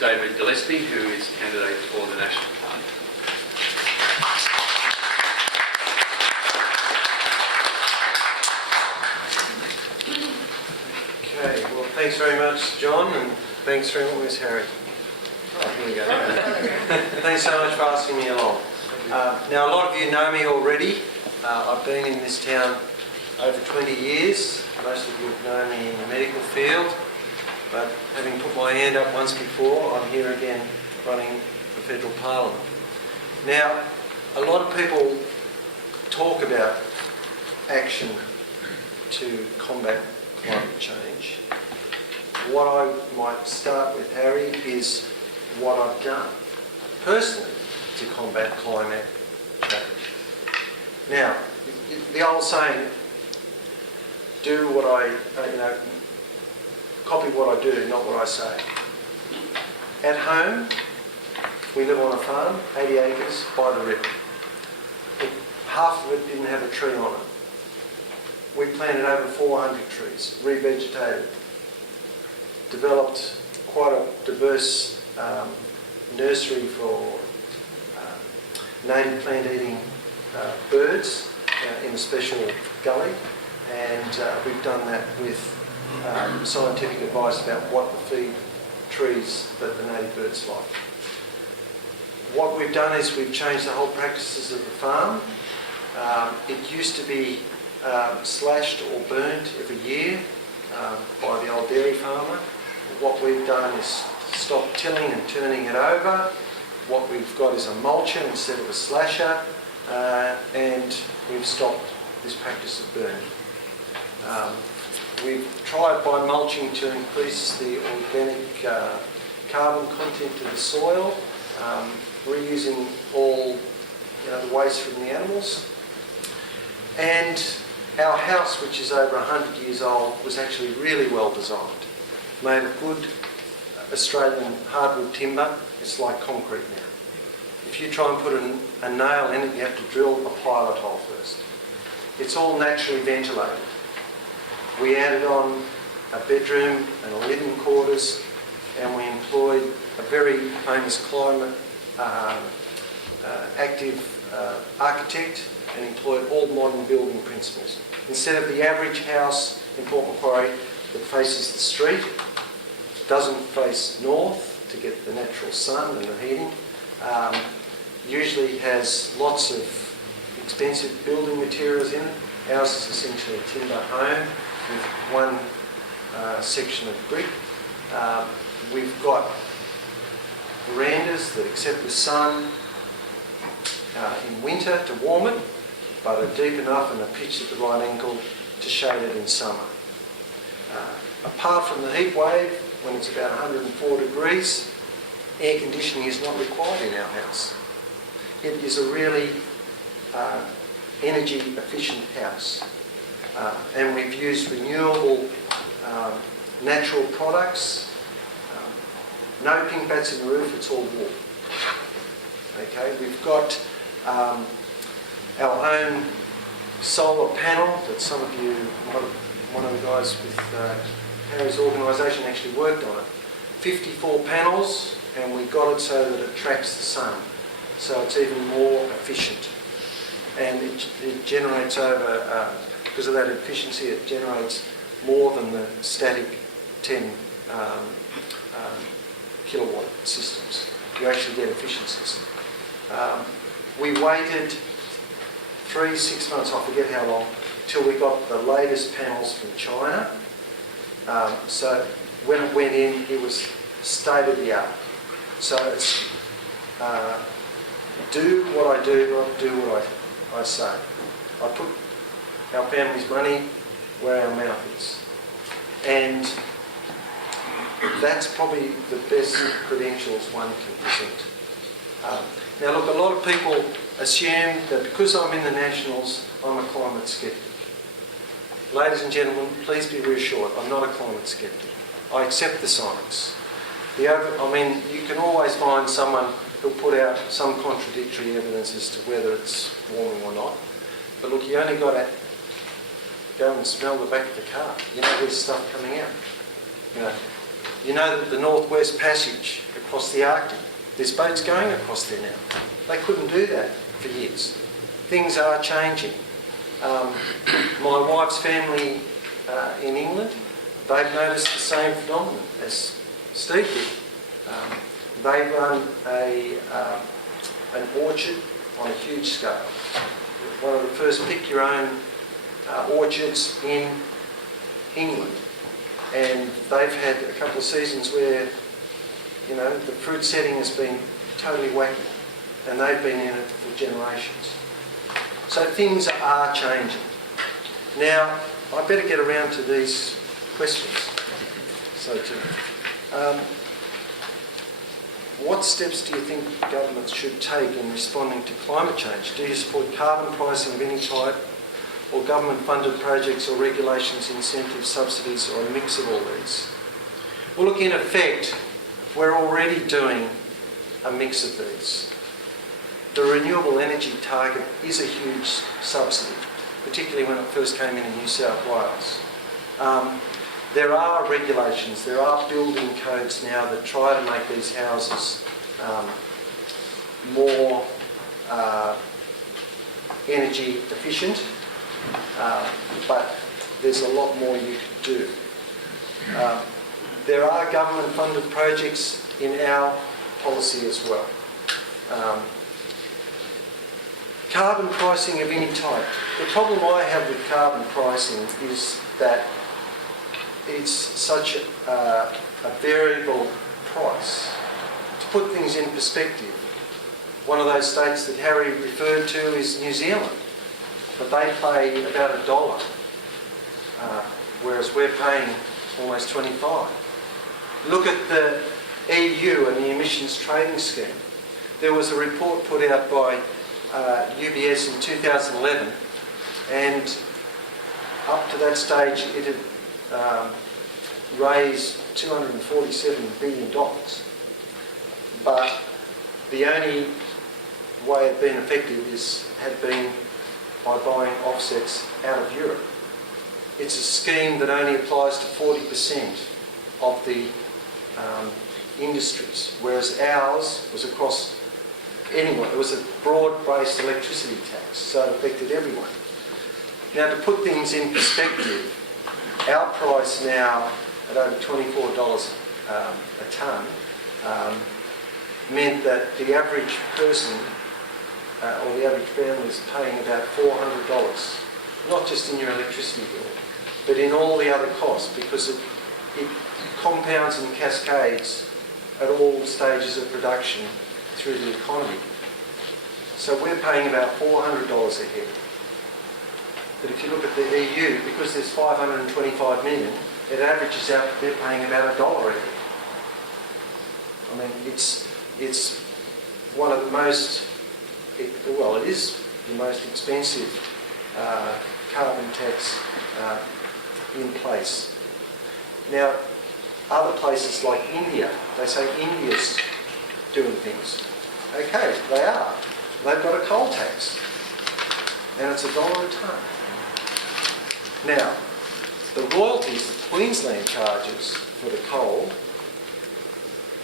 David Gilespie, who is candidate for the National Party. Okay, well, thanks very much, John, and thanks very much. Where's Harry? Oh, here we go. Thanks so much for asking me along. Now, a lot of you know me already. I've been in this town over 20 years. Most of you have known me in the medical field, but having put my hand up once before, I'm here again running for Federal Parliament. Now, a lot of people talk about action to combat climate change. What I might start with, Harry, is what I've done personally to combat climate change. Now, the old saying, do what I, copy what I do, not what I say. At home, we live on a farm, 80 acres by the river. Half of it didn't have a tree on it. We planted over 400 trees, revegetated, developed quite a diverse nursery for native plant-eating birds in a special gully, and we've done that with scientific advice about what to feed trees that the native birds like. What we've done is we've changed the whole practices of the farm. It used to be slashed or burnt every year by the old dairy farmer. What we've done is stop tilling and turning it over. What we've got is a mulcher instead of a slasher, and we've stopped this practice of burning. We've tried by mulching to increase the organic carbon content of the soil, reusing all the waste from the animals. And our house, which is over 100 years old, was actually really well designed. Made of good Australian hardwood timber. It's like concrete now. If you try and put a nail in it, you have to drill a pilot hole first. It's all naturally ventilated. We added on a bedroom and a living quarters, and we employed a very famous climate active architect and employed all modern building principles. Instead of the average house in Port Macquarie that faces the street, doesn't face north to get the natural sun and the heating, usually has lots of expensive building materials in it. Ours is essentially a timber home with one section of brick. We've got verandas that accept the sun in winter to warm it, but are deep enough and are pitched at the right angle to shade it in summer. Apart from the heat wave, when it's about 104 degrees, air conditioning is not required in our house. It is a really energy efficient house. And we've used renewable natural products. No pink bats in the roof, it's all wool. Okay, we've got our own solar panel that some of you, one of the guys with Harry's organisation actually worked on it. 54 panels, and we got it so that it tracks the sun, so it's even more efficient. And it generates over, because of that efficiency, it generates more than the static 10 kilowatt systems. You actually get efficiencies. We waited 6 months, I forget how long, till we got the latest panels from China. So when it went in, it was state of the art. So it's do what I do, not do what I say. I put our family's money where our mouth is. And that's probably the best credentials one can present. Now look, a lot of people assume that because I'm in the Nationals, I'm a climate skeptic. Ladies and gentlemen, please be reassured, I'm not a climate skeptic. I accept the science. You can always find someone who'll put out some contradictory evidence as to whether it's warming or not. But look, you only got to go and smell the back of the car. You know there's stuff coming out. You know that the Northwest Passage, across the Arctic. There's boats going across there now. They couldn't do that for years. Things are changing. My wife's family in England, they've noticed the same phenomenon as Steve did. They run an orchard on a huge scale. One of the first pick-your-own orchards in England. And they've had a couple of seasons where, you know, the fruit setting has been totally wacky. And they've been in it for generations. So things are changing. Now, I better get around to these questions. So what steps do you think governments should take in responding to climate change? Do you support carbon pricing of any type, or government-funded projects or regulations, incentives, subsidies, or a mix of all these? Well, look, in effect, we're already doing a mix of these. The renewable energy target is a huge subsidy, particularly when it first came in New South Wales. There are regulations, there are building codes now that try to make these houses more energy efficient, but there's a lot more you could do. There are government-funded projects in our policy as well. Carbon pricing of any type. The problem I have with carbon pricing is that it's such a variable price. To put things in perspective, one of those states that Harry referred to is New Zealand, but they pay about $1, whereas we're paying almost 25. Look at the EU and the emissions trading scheme. There was a report put out by UBS in 2011, and up to that stage it had raised $247 billion. But the only way it's been effective had been by buying offsets out of Europe. It's a scheme that only applies to 40% of the industries, whereas ours was across anyone. It was a broad-based electricity tax, so it affected everyone. Now, to put things in perspective, our price now at over $24 a tonne meant that the average person or the average family is paying about $400, not just in your electricity bill, but in all the other costs, because it compounds and cascades at all stages of production through the economy. So we're paying about $400 a head. But if you look at the EU, because there's 525 million, it averages out that they're paying about $1 a head. I mean, it's one of the most, it is the most expensive carbon tax in place. Now, other places like India, they say India's doing things. Okay, they are. They've got a coal tax, and it's $1 a tonne. Now, the royalties that Queensland charges for the coal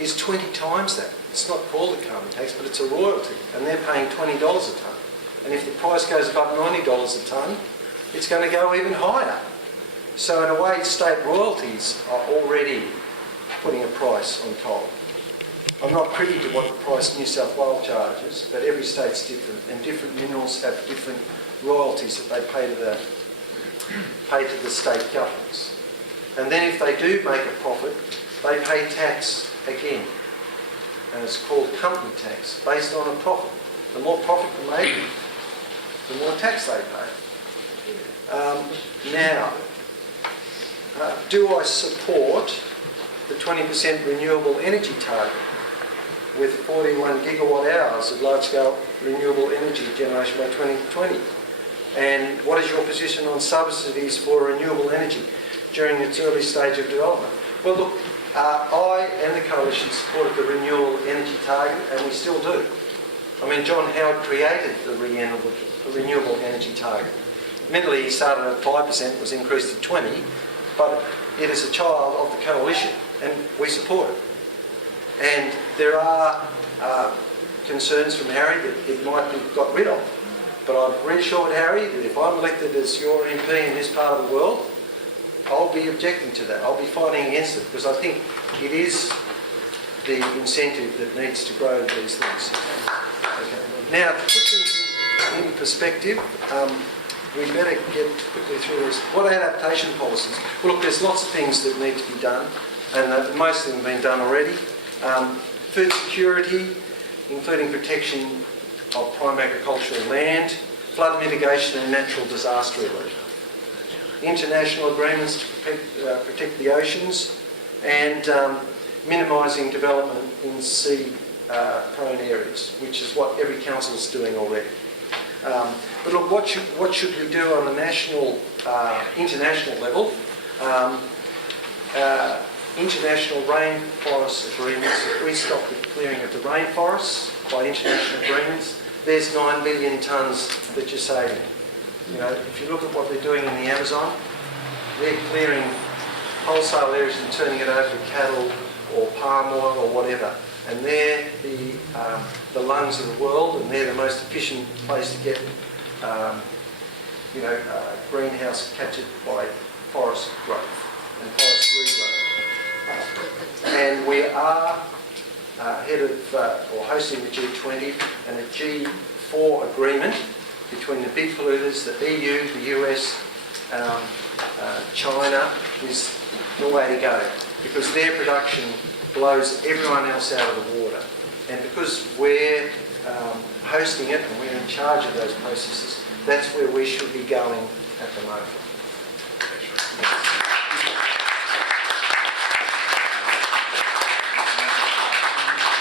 is 20 times that. It's not called a carbon tax, but it's a royalty, and they're paying $20 a tonne. And if the price goes above $90 a tonne, it's going to go even higher. So in a way, state royalties are already putting a price on coal. I'm not privy to what the price New South Wales charges, but every state's different, and different minerals have different royalties that they pay to the state governments. And then if they do make a profit, they pay tax again. And it's called company tax, based on a profit. The more profit they're making, the more tax they pay. Now, do I support the 20% renewable energy target with 41 gigawatt hours of large-scale renewable energy generation by 2020? And what is your position on subsidies for renewable energy during its early stage of development? Well, look, I and the Coalition supported the renewable energy target, and we still do. I mean, John Howard created the renewable energy target. Admittedly, he started at 5%, was increased to 20%, but it is a child of the Coalition, and we support it. And there are concerns from Harry that it might be got rid of. But I've reassured Harry that if I'm elected as your MP in this part of the world, I'll be objecting to that. I'll be fighting against it because I think it is the incentive that needs to grow these things. Okay. Now, to put things in perspective, we better get quickly through this. What are adaptation policies? Well, look, there's lots of things that need to be done, and most of them have been done already. Food security, including protection of prime agricultural land, flood mitigation and natural disaster relief. International agreements to protect the oceans, and minimising development in sea-prone areas, which is what every council is doing already. But look, what should we do on a national, international level? International rainforest agreements. If we stop the clearing of the rainforests by international agreements, there's 9 billion tonnes that you're saving. You know, if you look at what they're doing in the Amazon, they're clearing wholesale areas and turning it over to cattle or palm oil or whatever. And they're the lungs of the world, and they're the most efficient place to get, greenhouse captured by forest growth and forest regrowth. And we are head of, or hosting the G20 and a G4 agreement between the big polluters, the EU, the US, China is the way to go, because their production blows everyone else out of the water. And because we're hosting it and we're in charge of those processes, that's where we should be going at the moment.